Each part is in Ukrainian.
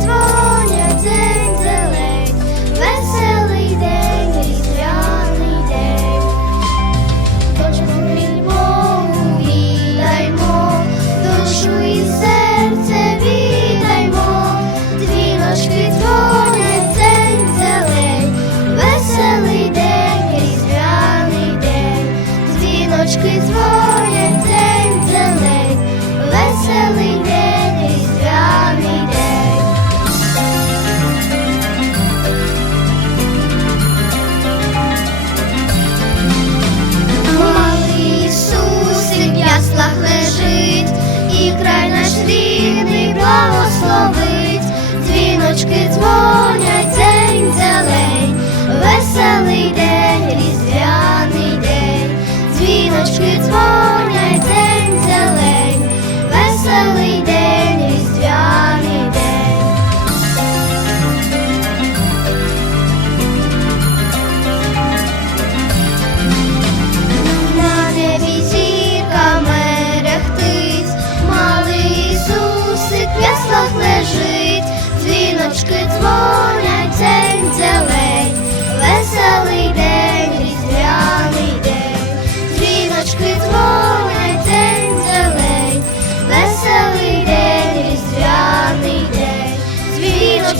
дзвонять. дзвіночки дзвонять день зелень, веселий день, різдвяний день, дзвіночки дзвонять день зелень, веселий день.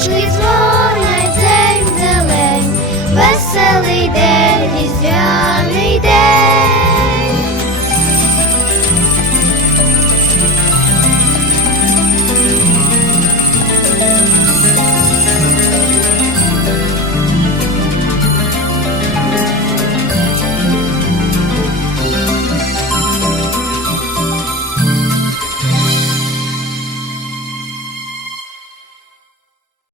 Дзвіночки дзвонять, день зелень, веселий день, різдвяний день.